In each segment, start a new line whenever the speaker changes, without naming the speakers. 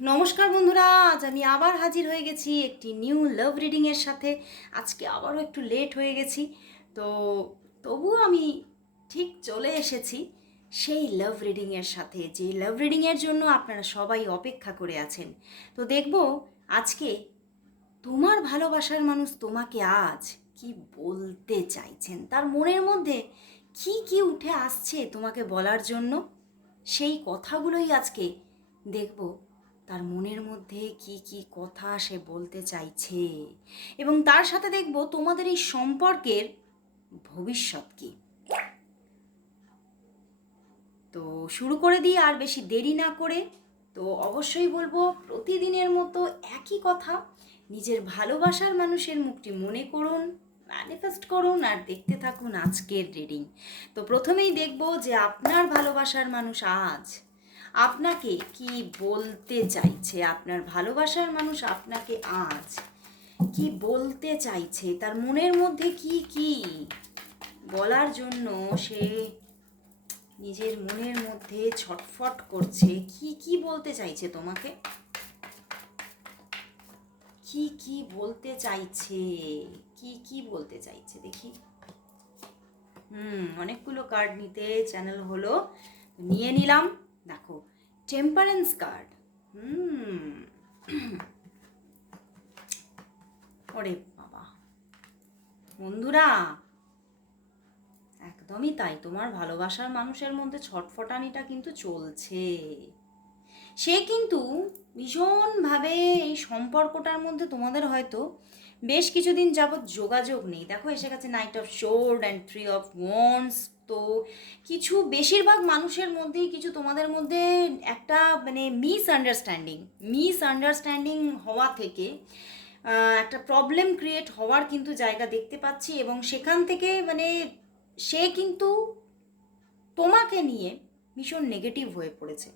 নমস্কার বন্ধুরা, আজ আমি আবার হাজির হয়ে গেছি একটি নিউ লাভ রিডিংয়ের সাথে। আজকে আবারও একটু লেট হয়ে গেছি, তো তবুও আমি ঠিক চলে এসেছি সেই লাভ রিডিংয়ের সাথে, যে লাভ রিডিংয়ের জন্য আপনারা সবাই অপেক্ষা করে আছেন। তো দেখব আজকে তোমার ভালোবাসার মানুষ তোমাকে আজ কি বলতে চাইছেন? তার মনের মধ্যে কি কি উঠে আসছে তোমাকে বলার জন্য? সেই কথাগুলোই আজকে দেখব। তার মনের মধ্যে কি কি কথা সে বলতে চাইছে? এবং তার সাথে দেখব তোমাদের এই সম্পর্কের ভবিষ্যৎ কি। তো শুরু করে দিই আর বেশি দেরি না করে। তো অবশ্যই বলব প্রতিদিনের মতো একই কথা। নিজের ভালোবাসার মানুষের মুখটি মনে করুন ম্যানিফেস্ট করুন আর দেখতে থাকুন আজকের রিডিং তো প্রথমেই দেখব যে আপনার ভালোবাসার মানুষ আজ আপনাকে কি বলতে চাইছে? আপনার ভালোবাসার মানুষ আপনাকে আজ কি বলতে চাইছে? তার মনের মধ্যে কি কি বলার জন্য সে নিজের মনের মধ্যে ছটফট করছে? কি কি বলতে চাইছে তোমাকে? কি কি বলতে চাইছে? কি কি বলতে চাইছে? দেখি। হুম, অনেকগুলো কার্ড নিতে চ্যানেল হলো। নিয়ে নিলাম। দেখো টেম্পারেন্স কার্ড হুম। ওরে বাবা। বন্ধুরা, একদমই তাই, তোমার ভালোবাসার মানুষের মধ্যে ছটফটানিটা কিন্তু চলছে। সে কিন্তু ভীষণভাবে এই সম্পর্কটার মধ্যে তোমাদের হয়তো বেশ কিছুদিন যাবৎ যোগাযোগ নেই। দেখো, এসে গেছে knight of sword and three of wands তো কিছু বেশিরভাগ মানুষের মধ্যেই, কিছু তোমাদের মধ্যে একটা মানে মিস আন্ডারস্ট্যান্ডিং মিস আন্ডারস্ট্যান্ডিং হওয়া থেকে একটা প্রবলেম ক্রিয়েট হওয়ার কিন্তু জায়গা দেখতে পাচ্ছি এবং সেখান থেকে মানে সে কিন্তু তোমাকে নিয়ে ভীষণ নেগেটিভ হয়ে পড়েছে।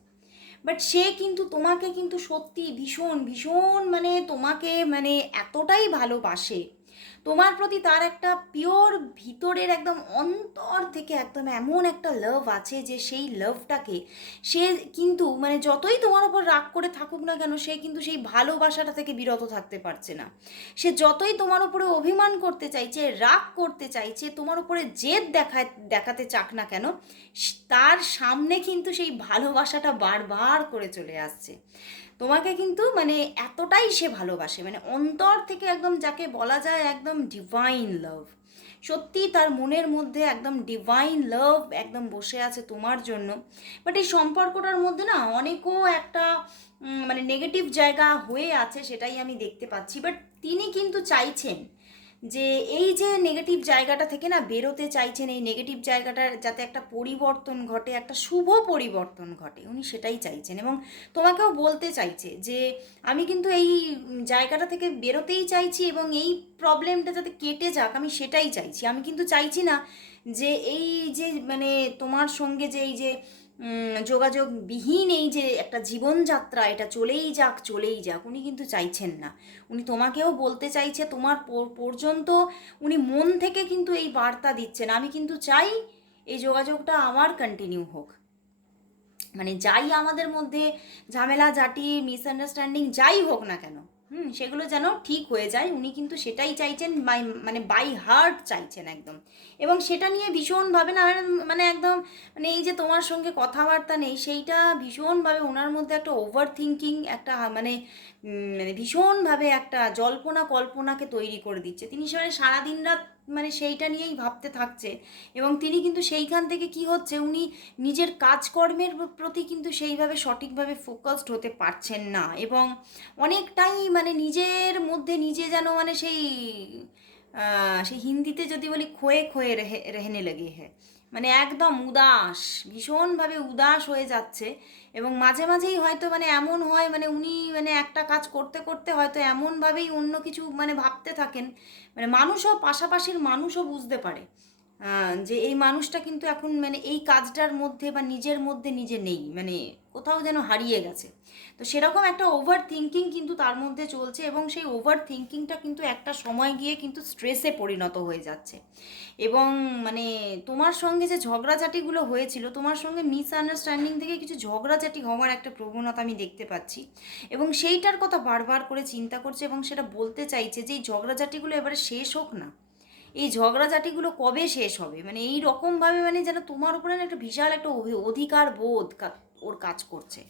বাট সে কিন্তু তোমাকে কিন্তু সত্যি ভীষণ ভীষণ মানে তোমাকে মানে এতটাই ভালোবাসে। তোমার প্রতি তার একটা পিওর ভিতরের একদম অন্তর থেকে একদম এমন একটা লাভ আছে যে সেই লাভটাকে সে কিন্তু মানে যতই তোমার ওপর রাগ করে থাকুক না কেন, সে কিন্তু সেই ভালোবাসাটা থেকে বিরত থাকতে পারছে না। সে যতই তোমার উপরে অভিমান করতে চাইছে, রাগ করতে চাইছে, তোমার উপরে জেদ দেখায়, দেখাতে চাক না কেন, তার সামনে কিন্তু সেই ভালোবাসাটা বারবার করে চলে আসছে। তোমাকে কিন্তু মানে এতটাই সে ভালোবাসে মানে অন্তর থেকে একদম যাকে বলা যায় একদম ডিভাইন লাভ সত্যি তার মনের মধ্যে একদম ডিভাইন লাভ একদম বসে আছে তোমার জন্য। বাট এই সম্পর্কটার মধ্যে না অনেকও একটা মানে নেগেটিভ জায়গা হয়ে আছে সেটাই আমি দেখতে পাচ্ছি। বাট তিনি কিন্তু চাইছেন যে এই যে নেগেটিভ জায়গাটা থেকে না বেরোতে চাইছেন, এই নেগেটিভ জায়গাটার যাতে একটা পরিবর্তন ঘটে, একটা শুভ পরিবর্তন ঘটে, উনি সেটাই চাইছেন। এবং তোমাকেও বলতে চাইছে যে আমি কিন্তু এই জায়গাটা থেকে বেরোতেই চাইছি এবং এই প্রবলেমটা যাতে কেটে যাক, আমি সেটাই চাইছি। আমি কিন্তু চাইছি না যে এই যে মানে তোমার সঙ্গে যে এই যে যোগাযোগবিহীন এই যে একটা জীবনযাত্রা, এটা চলেই যাক চলেই যাক, উনি কিন্তু চাইছেন না। উনি তোমাকেও বলতে চাইছে, তোমার পর্যন্ত উনি মন থেকে কিন্তু এই বার্তা দিচ্ছেন। আমি কিন্তু চাই এই যোগাযোগটা আমার কন্টিনিউ হোক। মানে যাই আমাদের মধ্যে ঝামেলা জাটি মিসআন্ডারস্ট্যান্ডিং যাই হোক না কেন হুম, সেগুলো যেন ঠিক হয়ে যায়। উনি কিন্তু সেটাই চাইছেন বাই মানে বাই হার্ট চাইছেন একদম। এবং সেটা নিয়ে ভীষণভাবে না মানে একদম মানে এই যে তোমার সঙ্গে কথাবার্তা নেই, সেইটা ভীষণভাবে ওনার মধ্যে একটা ওভার থিঙ্কিং একটা মানে মানে ভীষণভাবে একটা জল্পনা কল্পনাকে তৈরি করে দিচ্ছে। তিনি সেখানে সারাদিন রাত মানে সেইটা নিয়েই ভাবতে থাকছে। এবং তিনি কিন্তু সেইখান থেকে কি হচ্ছে, উনি নিজের কাজকর্মের প্রতি কিন্তু সেইভাবে সঠিকভাবে ফোকাসড হতে পারছেন না। এবং অনেকটাই মানে নিজের মধ্যে নিজে যেন মানে সেই সেই হিন্দিতে যদি বলি খোয়ে খোয়ে রেহে, রেহনে লেগে হ্যাঁ মানে একদম উদাস, ভীষণভাবে উদাস হয়ে যাচ্ছে। এবং মাঝে মাঝেই হয়তো মানে এমন হয় মানে উনি মানে একটা কাজ করতে করতে হয়তো এমনভাবেই অন্য কিছু মানে ভাবতে থাকেন। মানে মানুষও পাশাপাশির মানুষও বুঝতে পারে যে এই মানুষটা কিন্তু এখন মানে এই কাজটার মধ্যে বা নিজের মধ্যে নিজে নেই। মানে কোথাও যেন হারিয়ে গেছে। তো সেরকম একটা ওভার থিঙ্কিং কিন্তু তার মধ্যে চলছে এবং সেই ওভার থিঙ্কিংটা কিন্তু একটা সময় গিয়ে কিন্তু স্ট্রেসে পরিণত হয়ে যাচ্ছে। এবং মানে তোমার সঙ্গে যে ঝগড়াঝাটিগুলো হয়েছিল, তোমার সঙ্গে মিসআন্ডারস্ট্যান্ডিং থেকে কিছু ঝগড়াঝাটি হওয়ার একটা প্রবণতা আমি দেখতে পাচ্ছি। এবং সেইটার কথা বারবার করে চিন্তা করছে এবং সেটা বলতে চাইছে যে, এই ঝগড়াঝাটিগুলো এবারে শেষ হোক না। এই ঝগড়াঝাটিগুলো কবে শেষ হবে? মানে এই রকমভাবে মানে যেন তোমার উপরে একটা বিশাল একটা অধিকার বোধ ওর কাজ করছে।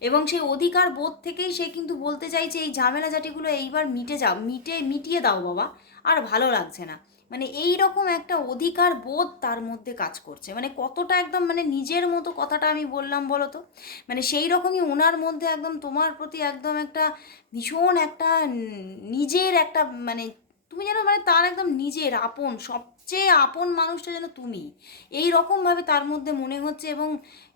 এবং সেই অধিকার বোধ থেকেই সে কিন্তু বলতে চাইছে, এই ঝামেলা ঝাটিগুলো এইবার মিটে যাও, মিটে, মিটিয়ে দাও বাবা, আর ভালো লাগছে না। মানে এই রকম একটা অধিকার বোধ তার মধ্যে কাজ করছে। মানে কতটা একদম মানে নিজের মতো কথাটা আমি বললাম বলো তো? মানে সেই রকমই ওনার মধ্যে একদম তোমার প্রতি একদম একটা ভীষণ একটা নিজের একটা মানে তুমি যেন মানে তার একদম নিজের, আপন সবচেয়ে আপন মানুষটা যেন তুমি। এই রকমভাবে তার মধ্যে মনে হচ্ছে এবং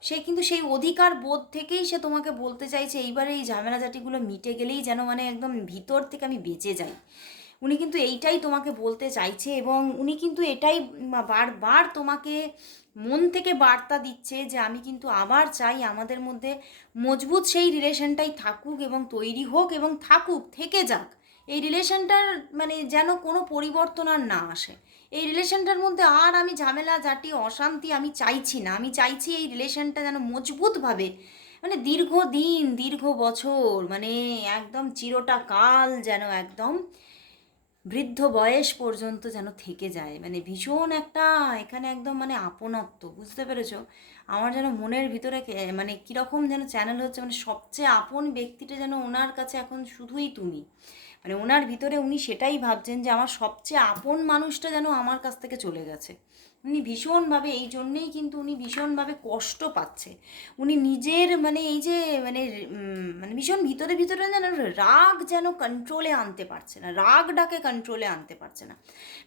সে কিন্তু সেই অধিকার বোধ থেকেই সে তোমাকে বলতে চাইছে, এইবারে এই ঝামেলা জাতিগুলো মিটে গেলেই যেন মানে একদম ভিতর থেকে আমি বেঁচে যাই। উনি কিন্তু এইটাই তোমাকে বলতে চাইছে এবং উনি কিন্তু এটাই বারবার তোমাকে মন থেকে বার্তা দিচ্ছে যে, আমি কিন্তু আবার চাই আমাদের মধ্যে মজবুত সেই রিলেশনটাই থাকুক এবং তৈরি হোক এবং থাকুক, থেকে যাক। এই রিলেশনটার মানে যেন কোনো পরিবর্তন আর না আসে। এই রিলেশনটার মধ্যে আর আমি ঝামেলা জাটি অশান্তি আমি চাইছি না। আমি চাইছি এই রিলেশনটা যেন মজবুতভাবে মানে দীর্ঘ দিন দীর্ঘ বছর মানে একদম চিরটা কাল যেন একদম বৃদ্ধ বয়স পর্যন্ত যেন থেকে যায়। মানে ভীষণ একটা এখানে একদম মানে আপনত্ব, বুঝতে পেরেছ? আমার যেন মনের ভিতরে মানে কীরকম যেন চ্যানেল হচ্ছে মানে সবচেয়ে আপন ব্যক্তিটা যেন ওনার কাছে এখন শুধুই তুমি। মানে ওনার ভিতরে উনি সেটাই ভাবছেন যে আমার সবচেয়ে আপন মানুষটা যেন আমার কাছ থেকে চলে গেছে। উনি ভীষণভাবে, এই জন্যেই কিন্তু উনি ভীষণভাবে কষ্ট পাচ্ছে। উনি নিজের মানে এই যে মানে মানে ভীষণ ভিতরে ভিতরে যেন রাগ যেন কন্ট্রোলে আনতে পারছে না, রাগটাকে কন্ট্রোলে আনতে পারছে না।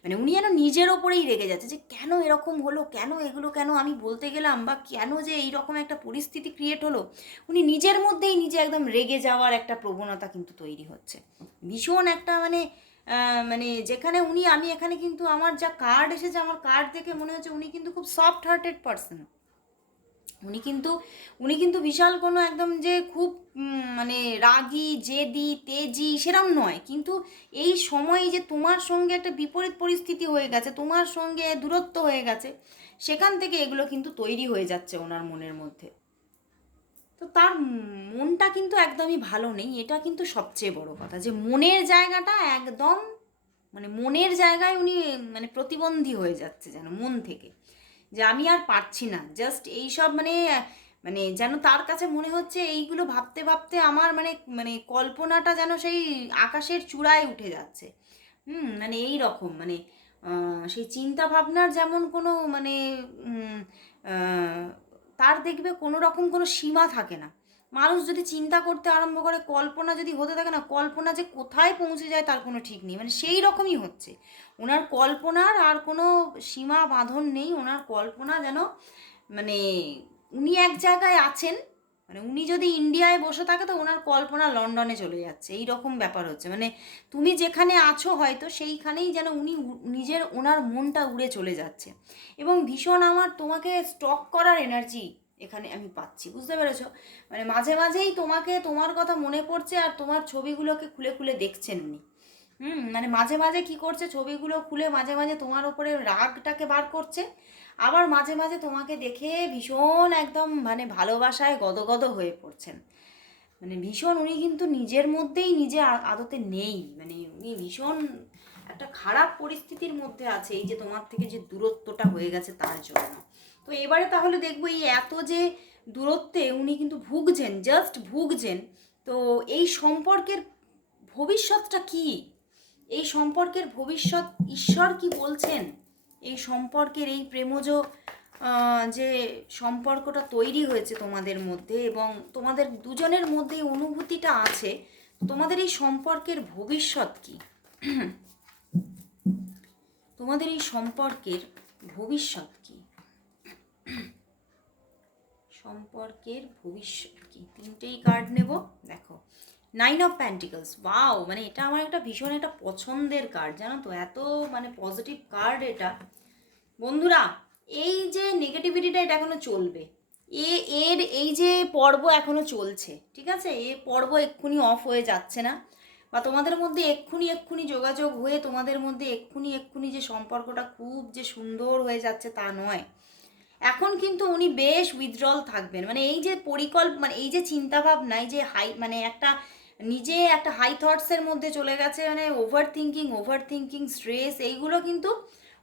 মানে উনি যেন নিজের ওপরেই রেগে যাচ্ছে যে, কেন এরকম হলো, কেন এগুলো, কেন আমি বলতে গেলাম বা কেন যে এইরকম একটা পরিস্থিতি ক্রিয়েট হলো, উনি নিজের মধ্যেই নিজে একদম রেগে যাওয়ার একটা প্রবণতা কিন্তু তৈরি হচ্ছে। ভীষণ একটা মানে মানে যেখানে উনি, আমি এখানে কিন্তু আমার যা কার্ড এসেছে, আমার কার্ড দেখে মনে হচ্ছে উনি কিন্তু খুব সফট হার্টেড পার্সন উনি কিন্তু উনি কিন্তু বিশাল কোনো একদম যে খুব মানে রাগী, জেদি, তেজি সেরম নয়। কিন্তু এই সময় যে তোমার সঙ্গে একটা বিপরীত পরিস্থিতি হয়ে গেছে, তোমার সঙ্গে দূরত্ব হয়ে গেছে, সেখান থেকে এগুলো কিন্তু তৈরি হয়ে যাচ্ছে ওনার মনের মধ্যে। তো তার মনটা কিন্তু একদমই ভালো নেই। এটা কিন্তু সবচেয়ে বড় কথা যে মনের জায়গাটা একদম মানে মনের জায়গায় উনি মানে প্রতিবন্ধী হয়ে যাচ্ছে যেন মন থেকে। যে আমি আর পারছি না। জাস্ট এইসব মানে মানে যেন তার কাছে মনে হচ্ছে এইগুলো ভাবতে ভাবতে আমার মানে মানে কল্পনাটা যেন সেই আকাশের চূড়ায় উঠে যাচ্ছে। হুম মানে এই রকম মানে সেই চিন্তা ভাবনার যেমন কোনো মানে তার দেখবে কোনো রকম কোনো সীমা থাকে না। মানুষ যদি চিন্তা করতে আরম্ভ করে, কল্পনা যদি হতে থাকে না, কল্পনা যে কোথায় পৌঁছে যায় তার কোনো ঠিক নেই। মানে সেই রকমই হচ্ছে। ওনার কল্পনার আর কোনো সীমা বাঁধন নেই। ওনার কল্পনা যেন মানে উনি এক জায়গায় আছেন মানে উনি যদি ইন্ডিয়ায় বসে থাকে তো ওনার কল্পনা লন্ডনে চলে যাচ্ছে। এই রকম ব্যাপার হচ্ছে। মানে তুমি যেখানে আছো হয়তো সেইখানেই যেন উনি নিজের ওনার মনটা উড়ে চলে যাচ্ছে। এবং ভীষণ আমার তোমাকে স্টক করার এনার্জি এখানে আমি পাচ্ছি। বুঝতে পেরেছ? মানে মাঝে মাঝেই তোমাকে, তোমার কথা মনে পড়ছে আর তোমার ছবিগুলোকে খুলে খুলে দেখছেন উনি। হুম মানে মাঝে মাঝে কি করছে? ছবিগুলো খুলে মাঝে মাঝে তোমার ওপরে রাগটাকে বার করছে। আবার মাঝে মাঝে তোমাকে দেখে ভীষণ একদম মানে ভালোবাসায় গদগদ হয়ে পড়ছেন। মানে ভীষণ উনি কিন্তু নিজের মধ্যেই নিজে আদতে নেই। মানে উনি ভীষণ একটা খারাপ পরিস্থিতির মধ্যে আছে, এই যে তোমার থেকে যে দূরত্বটা হয়ে গেছে তার জন্য। তো এবারে তাহলে দেখব এই এত যে দূরত্বে উনি কিন্তু ভুগছেন জাস্ট ভুগছেন, তো এই সম্পর্কের ভবিষ্যৎটা কি? এই সম্পর্কের ভবিষ্যৎ ঈশ্বর কি বলছেন? এই সম্পর্কের এই প্রেমজ যে সম্পর্কটা তৈরি হয়েছে তোমাদের মধ্যে এবং তোমাদের দুজনের মধ্যে অনুভূতিটা আছে, তোমাদের এই সম্পর্কের ভবিষ্যৎ কি? তোমাদের এই সম্পর্কের ভবিষ্যৎ কি? সম্পর্কের ভবিষ্যৎ কি? তিনটেই কার্ড নেব, দেখো। নাইন অফ প্যান্টিকলস ওয়াও মানে এটা আমার একটা ভীষণ একটা পছন্দের কার্ড জানো তো? এত মানে পজিটিভ কার্ড এটা। বন্ধুরা, এই যে নেগেটিভিটিটা এটা এখনও চলবে। এ, এর এই যে পর্ব এখনও চলছে, ঠিক আছে? এ পর্ব এক্ষুনি অফ হয়ে যাচ্ছে না। বা তোমাদের মধ্যে এক্ষুনি এক্ষুনি যোগাযোগ হয়ে তোমাদের মধ্যে এক্ষুনি এক্ষুনি যে সম্পর্কটা খুব যে সুন্দর হয়ে যাচ্ছে তা নয়। এখন কিন্তু উনি বেশ উইথড্রল থাকবেন। মানে এই যে পরিকল্প মানে এই যে চিন্তাভাবনা, এই যে হাই মানে একটা নিজে একটা হাই থটসের মধ্যে চলে গেছে মানে over thinking over thinking stress এইগুলো কিন্তু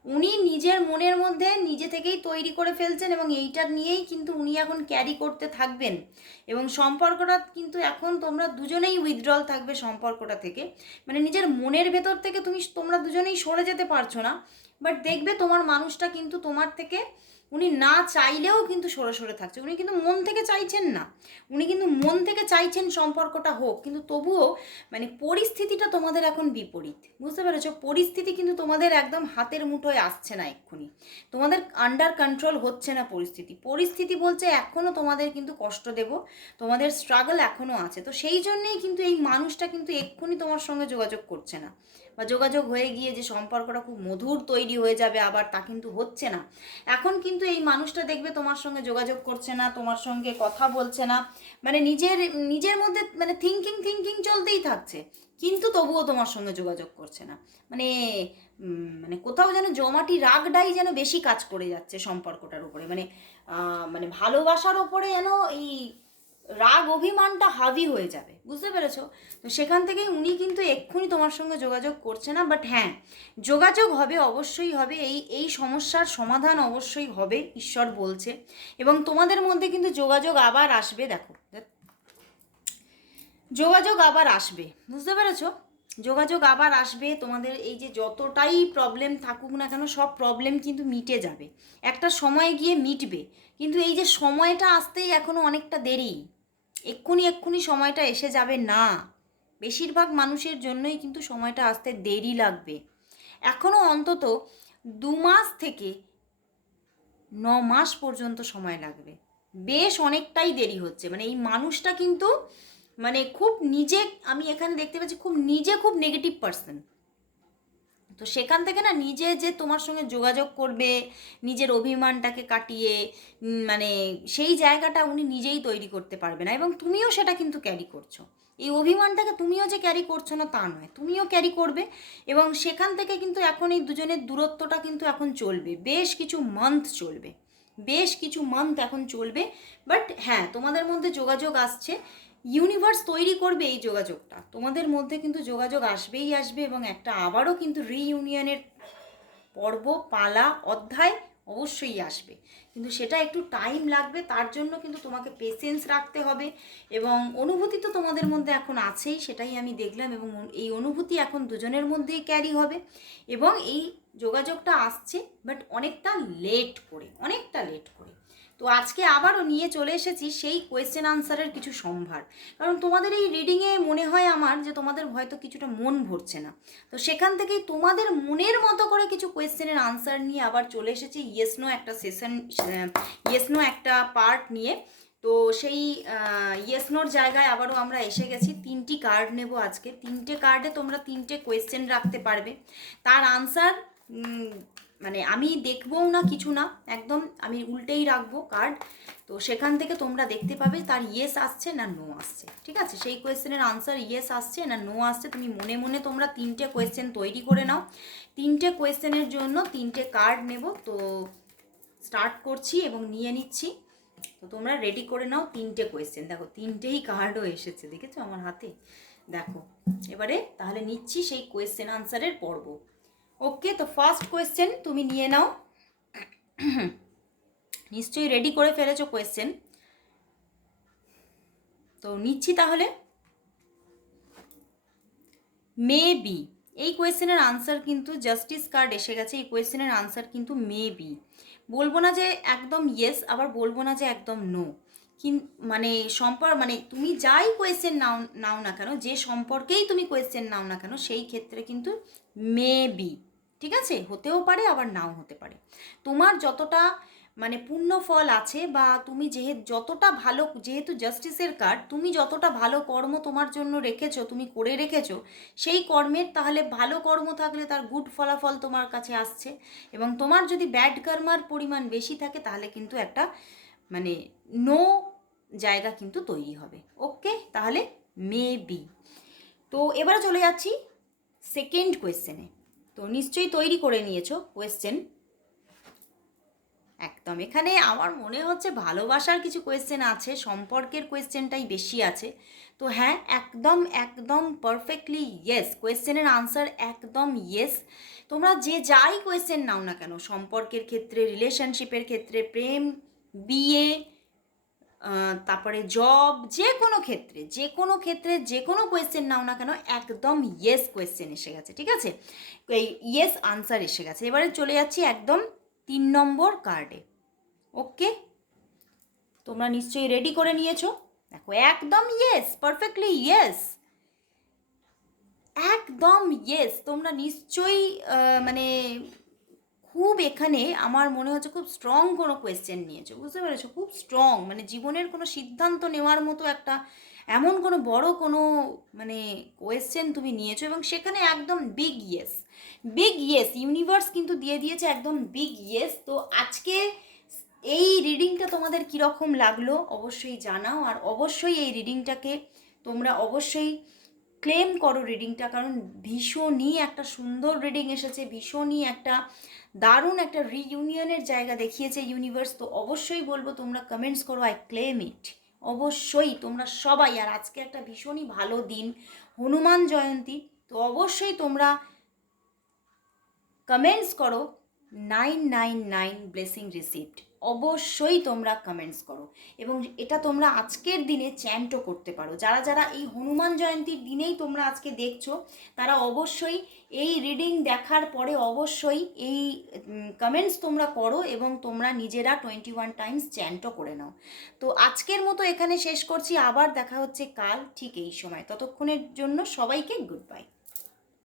উনি নিজের মনের মধ্যে নিজে থেকেই তৈরি করে ফেলছেন এবং এইটা নিয়েই কিন্তু উনি এখন ক্যারি করতে থাকবেন। এবং সম্পর্কটা কিন্তু এখন তোমরা দুজনেই উইথড্রল থাকবে সম্পর্কটা থেকে। মানে নিজের মনের ভেতর থেকে তুমি তোমরা দুজনেই সরে যেতে পারছ না। বাট দেখবে তোমার মানুষটা কিন্তু তোমার থেকে উনি না চাইলেও কিন্তু সরে সরে থাকছে। উনি কিন্তু মন থেকে চাইছেন না। উনি কিন্তু মন থেকে চাইছেন সম্পর্কটা হোক, কিন্তু তবুও মানে পরিস্থিতিটা তোমাদের এখন বিপরীত। বুঝতে পেরেছ? পরিস্থিতি কিন্তু তোমাদের একদম হাতের মুঠোয় আসছে না এক্ষুনি। তোমাদের আন্ডার কন্ট্রোল হচ্ছে না পরিস্থিতি। পরিস্থিতি বলছে এখনও তোমাদের কিন্তু কষ্ট দেব। তোমাদের স্ট্রাগল এখনও আছে। তো সেই জন্যেই কিন্তু এই মানুষটা কিন্তু এক্ষুনি তোমার সঙ্গে যোগাযোগ করছে না। বা যোগাযোগ হয়ে গিয়ে যে সম্পর্কটা খুব মধুর তৈরি হয়ে যাবে আবার তা কিন্তু হচ্ছে না। এখন কিন্তু এই মানুষটা দেখবে তোমার সঙ্গে যোগাযোগ করছে না, তোমার সঙ্গে কথা বলছে না মানে নিজের নিজের মধ্যে মানে থিঙ্কিং থিঙ্কিং চলতেই থাকছে। কিন্তু তবুও তোমার সঙ্গে যোগাযোগ করছে না। মানে মানে কোথাও যেন জমাটি রাগটাই যেন বেশি কাজ করে যাচ্ছে সম্পর্কটার উপরে। মানে মানে ভালোবাসার ওপরে যেন এই রাগ অভিমানটা হাভি হয়ে যাবে। বুঝতে পেরেছ? তো সেখান থেকেই উনি কিন্তু এক্ষুনি তোমার সঙ্গে যোগাযোগ করছে না বাট হ্যাঁ যোগাযোগ হবে, অবশ্যই হবে, এই এই সমস্যার সমাধান অবশ্যই হবে, ঈশ্বর বলছে। এবং তোমাদের মধ্যে কিন্তু যোগাযোগ আবার আসবে, দেখো যোগাযোগ আবার আসবে, বুঝতে পেরেছ? যোগাযোগ আবার আসবে, তোমাদের এই যে যতটাই প্রবলেম থাকুক না কেন, সব প্রবলেম কিন্তু মিটে যাবে। একটা সময় গিয়ে মিটবে, কিন্তু এই যে সময়টা আসতেই এখনও অনেকটা দেরি। এক্ষুনি এক্ষুনি সময়টা এসে যাবে না। বেশিরভাগ মানুষের জন্যই কিন্তু সময়টা আসতে দেরি লাগবে। এখনও অন্তত দু মাস থেকে ন মাস পর্যন্ত সময় লাগবে। বেশ অনেকটাই দেরি হচ্ছে। মানে এই মানুষটা কিন্তু মানে খুব নিজে, আমি এখানে দেখতে পাচ্ছি খুব নিজে খুব নেগেটিভ পার্সন তো সেখান থেকে না নিজে যে তোমার সঙ্গে যোগাযোগ করবে, নিজের অভিমানটাকে কাটিয়ে মানে সেই জায়গাটা উনি নিজেই তৈরি করতে পারবে না এবং তুমিও সেটা কিন্তু ক্যারি করছ। এই অভিমানটাকে তুমিও যে ক্যারি করছ না তা নয়, তুমিও ক্যারি করবে এবং সেখান থেকে কিন্তু এখন এই দুজনের দূরত্বটা কিন্তু এখন চলবে। বেশ কিছু মান্থ চলবে, বেশ কিছু মান্থ এখন চলবে বাট হ্যাঁ তোমাদের মধ্যে যোগাযোগ আসছে। ইউনিভার্স তৈরি করবে এই যোগাযোগটা। তোমাদের মধ্যে কিন্তু যোগাযোগ আসবেই আসবে এবং একটা আবারও কিন্তু রিইউনিয়নের পর্ব, পালা, অধ্যায় অবশ্যই আসবে। কিন্তু সেটা একটু টাইম লাগবে, তার জন্য কিন্তু তোমাকে পেশেন্স রাখতে হবে এবং অনুভূতি তো তোমাদের মধ্যে এখন আছেই, সেটাই আমি দেখলাম এবং এই অনুভূতি এখন দুজনের মধ্যেই ক্যারি হবে এবং এই যোগাযোগটা আসছে বাট অনেকটা লেট করে, অনেকটা লেট করে। তো আজকে আবারও নিয়ে চলে এসেছি সেই কোয়েশ্চেন আনসারের কিছু সম্ভার। কারণ তোমাদের এই রিডিংয়ে মনে হয় আমার যে তোমাদের হয়তো কিছুটা মন ভরছে না। তো সেখান থেকেই তোমাদের মনের মতো করে কিছু কোয়েশ্চেনের আনসার নিয়ে আবার চলে এসেছি ইয়েস নো একটা সেশন ইয়েস নো একটা পার্ট নিয়ে। তো সেই ইয়েস নোর জায়গায় আবারও আমরা এসে গেছি। তিনটি কার্ড নেব আজকে। তিনটে কার্ডে তোমরা তিনটে কোয়েশ্চেন রাখতে পারবে। তার আনসার মানে আমি দেখবও না কিছু না, একদম আমি উল্টেই রাখব কার্ড তো সেখান থেকে তোমরা দেখতে পাবে তার ইয়েস আসছে না নো আসছে, ঠিক আছে? সেই কোয়েশ্চেনের আনসার ইয়েস আসছে না নো আসছে। তুমি মনে মনে তোমরা তিনটে কোয়েশ্চেন তৈরি করে নাও। তিনটে কোয়েশ্চেনের জন্য তিনটে কার্ড নেব। তো স্টার্ট করছি এবং নিয়ে নিচ্ছি। তো তোমরা রেডি করে নাও তিনটে কোয়েশ্চেন দেখো, তিনটেই কার্ডও এসেছে, দেখেছ আমার হাতে? দেখো, এবারে তাহলে নিচ্ছি সেই কোয়েশ্চেন আনসারের পর্ব। ওকে তো ফার্স্ট কোয়েশ্চেন তুমি নিয়ে নাও। নিশ্চয়ই রেডি করে ফেলেছো কোয়েশ্চেন তো নিচ্ছি তাহলে। মে বি এই কোয়েশ্চেনের আনসার কিন্তু জাস্টিস কার্ড এসে গেছে, এই কোয়েশ্চেনের আনসার কিন্তু মে বি বলব না যে একদম ইয়েস আবার বলব না যে একদম নো কিন মানে সম্পর্ক মানে তুমি যাই কোয়েশ্চেন নাও নাও না কেন, যে সম্পর্কেই তুমি কোয়েশ্চেন নাও না কেন, সেই ক্ষেত্রে কিন্তু মে বি ঠিক আছে? হতেও পারে, আবার নাও হতে পারে। তোমার যতটা মানে পূর্ণ ফল আছে বা তুমি যেহেতু যতটা ভালো, যেহেতু জাস্টিসের কার্ড তুমি যতটা ভালো কর্ম তোমার জন্য রেখেছো, তুমি করে রেখেছো, সেই কর্মের তাহলে ভালো কর্ম থাকলে তার গুড ফলাফল তোমার কাছে আসছে। এবং তোমার যদি ব্যাড কর্মার পরিমাণ বেশি থাকে, তাহলে কিন্তু একটা মানে নো জায়গা কিন্তু তৈরি হবে। ওকে তাহলে মে বি তো এবারে চলে যাচ্ছি সেকেন্ড কোয়েশ্চেনে তো নিশ্চয়ই তৈরি করে নিয়েছো কোয়েশ্চেন একদম, এখানে আমার মনে হচ্ছে ভালোবাসার কিছু কোয়েশ্চেন আছে, সম্পর্কের কোয়েশ্চেনটাই বেশি আছে। তো হ্যাঁ একদম একদম পারফেক্টলি ইয়েস কোয়েশ্চেনের আনসার একদম ইয়েস তোমরা যে যাই কোয়েশ্চেন নাও না কেন, সম্পর্কের ক্ষেত্রে রিলেশনশিপের ক্ষেত্রে, প্রেম, বিয়ে তারপরে জব যে কোনো ক্ষেত্রে যে কোনো ক্ষেত্রে যে কোনো কোয়েশ্চেন নাও না কেন, একদম ইয়েস কোয়েশ্চেন এসে গেছে, ঠিক আছে? এই ইয়েস আনসার এসে গেছে। এবারে চলে যাচ্ছি একদম তিন নম্বর কার্ডে ওকে তোমরা নিশ্চয়ই রেডি করে নিয়েছো? দেখো, একদম ইয়েস পারফেক্টলি ইয়েস একদম ইয়েস তোমরা নিশ্চয়ই মানে খুব এখানে আমার মনে হচ্ছে খুব স্ট্রং কোনো কোয়েশ্চেন নিয়েছো, বুঝতে পেরেছ? খুব স্ট্রং মানে জীবনের কোনো সিদ্ধান্ত নেওয়ার মতো একটা এমন কোনো বড় কোনো মানে কোয়েশ্চেন তুমি নিয়েছো এবং সেখানে একদম big yes big yes universe কিন্তু দিয়ে দিয়েছে একদম বিগ ইয়েস তো আজকে এই রিডিংটা তোমাদের কীরকম লাগল অবশ্যই জানাও আর অবশ্যই এই রিডিংটাকে তোমরা অবশ্যই ক্লেম করো রিডিংটা কারণ ভীষণই একটা সুন্দর রিডিং এসেছে, ভীষণই একটা দারুণ একটা রিইউনিয়নের জায়গা দেখিয়েছে ইউনিভার্স তো অবশ্যই বলব তোমরা কমেন্টস করো আই ক্লেম ইট অবশ্যই তোমরা সবাই, আর আজকে একটা ভীষণই ভালো দিন, হনুমান জয়ন্তী, তো অবশ্যই তোমরা কমেন্টস করো nine nine nine blessing receipt অবশ্যই তোমরা কমেন্টস করো। এবং এটা তোমরা আজকের দিনে চ্যান্টও করতে পারো। যারা যারা এই হনুমান জয়ন্তীর দিনেই তোমরা আজকে দেখছ, তারা অবশ্যই এই রিডিং দেখার পরে অবশ্যই এই কমেন্টস তোমরা করো এবং তোমরা নিজেরা টোয়েন্টি ওয়ান টাইমস চ্যান্টও করে নাও। তো আজকের মতো এখানে শেষ করছি। আবার দেখা হচ্ছে কাল ঠিক এই সময়। ততক্ষণের জন্য সবাইকে গুড বাই